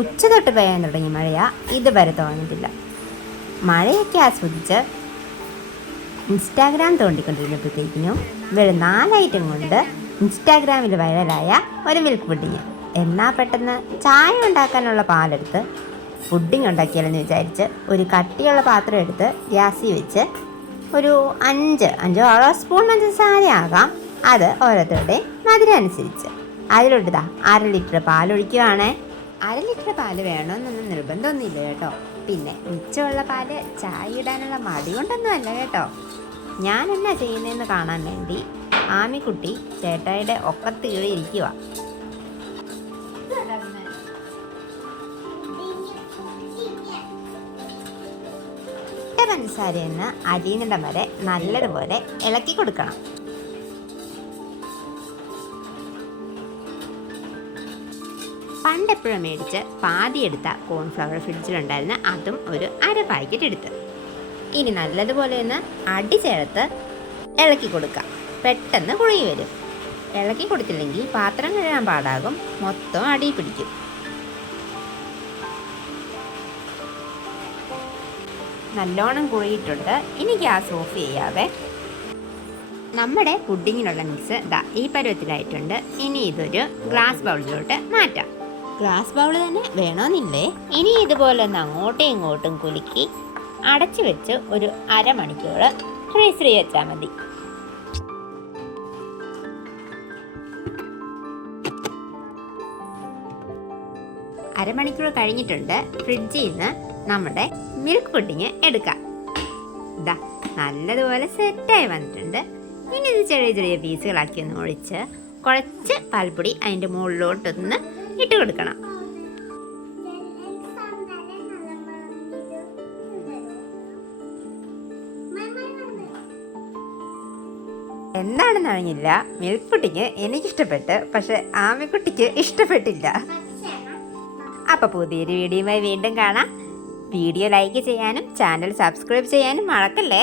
ഉച്ച തൊട്ട് പെയ്യാൻ തുടങ്ങിയ മഴയാ ഇതുവരെ തോന്നുന്നില്ല. മഴയൊക്കെ ആസ്വദിച്ച് ഇൻസ്റ്റാഗ്രാം തോണ്ടിക്കൊണ്ടിരുന്നപ്പോഴത്തേക്കിനും വെറും 4 ഐറ്റം കൊണ്ട് ഇൻസ്റ്റാഗ്രാമിൽ വൈറലായ ഒരു മിൽക്ക് പുഡിങ്. എന്നാൽ പെട്ടെന്ന് ചായ ഉണ്ടാക്കാനുള്ള പാലെടുത്ത് പുഡിങ് ഉണ്ടാക്കിയാലെന്ന് വിചാരിച്ച് ഒരു കട്ടിയുള്ള പാത്രം എടുത്ത് ഗ്യാസിൽ വെച്ച് ഒരു 5-6 സ്പൂൺ പഞ്ചസാര ആകാം, അത് ഓരോരുത്തരുടെ മധുരം അനുസരിച്ച് അതിലോട്ട് 1/2 ലിറ്റർ പാലൊഴിക്കുകയാണേ. 1/2 ലിറ്റർ പാല് വേണമെന്നൊന്നും നിർബന്ധമൊന്നുമില്ല കേട്ടോ. പിന്നെ മിച്ചമുള്ള പാല് ചായ ഇടാനുള്ള മടി കൊണ്ടൊന്നും അല്ല കേട്ടോ. ഞാൻ എന്നാ ചെയ്യുന്നതെന്ന് കാണാൻ വേണ്ടി ആമിക്കുട്ടി ചേട്ടായിയുടെ ഒക്കത്ത് കീറി ഇരിക്കുക. പഞ്ചസാരയെന്ന് അരിയുന്നിടം വരെ നല്ലതുപോലെ ഇളക്കി കൊടുക്കണം. പണ്ടെപ്പോഴും മേടിച്ച് പാതിയെടുത്ത കോൺഫ്ലവർ ഫ്രിഡ്ജിലുണ്ടായിരുന്ന അതും ഒരു 1/2 പാക്കറ്റ് എടുത്ത് ഇനി നല്ലതുപോലെ ഒന്ന് അടി ചേർത്ത് ഇളക്കി കൊടുക്കുക. പെട്ടെന്ന് കുഴി വരും. ഇളക്കി കൊടുത്തില്ലെങ്കിൽ പാത്രം കഴുകാൻ പാടാകും, മൊത്തം അടി പിടിക്കും. നല്ലോണം കുഴിയിട്ടുണ്ട്. ഇനി ഗ്യാസ് ഓഫ് ചെയ്യാവേ. നമ്മുടെ പുഡിങ്ങിനുള്ള മിക്സ് ഈ പരുവത്തിലായിട്ടുണ്ട്. ഇനി ഇതൊരു ഗ്ലാസ് ബൗളിലോട്ട് മാറ്റാം. ഗ്ലാസ് ബൗൾ തന്നെ വേണമെന്നില്ലേ. ഇനി ഇതുപോലെ ഒന്ന് അങ്ങോട്ടും ഇങ്ങോട്ടും കുലുക്കി അടച്ചു വെച്ച് ഒരു 1/2 മണിക്കൂർ ഫ്രീസറിൽ വെച്ചാൽ മതി. അരമണിക്കൂർ കഴിഞ്ഞിട്ടുണ്ട്. ഫ്രിഡ്ജിൽ നിന്ന് നമ്മുടെ മിൽക്ക് പുഡിങ് എടുക്കാം. നല്ലതുപോലെ സെറ്റായി വന്നിട്ടുണ്ട്. ഇനി ഇത് ചെറിയ ചെറിയ പീസുകളാക്കി ഒന്ന് ഒഴിച്ച് കുറച്ച് പാൽപ്പൊടി അതിൻ്റെ മുകളിലോട്ടൊന്ന് ഇട്ട് കൊടുക്കണം. എന്താണെന്ന് അറിഞ്ഞില്ല, മിൽക്ക് പുഡിങ് എനിക്കിഷ്ടപ്പെട്ട്, പക്ഷെ ആമിക്കുട്ടിക്ക് ഇഷ്ടപ്പെട്ടില്ല. അപ്പോൾ പുതിയൊരു വീഡിയോയുമായി വീണ്ടും കാണാം. വീഡിയോ ലൈക്ക് ചെയ്യാനും ചാനൽ സബ്സ്ക്രൈബ് ചെയ്യാനും മറക്കല്ലേ.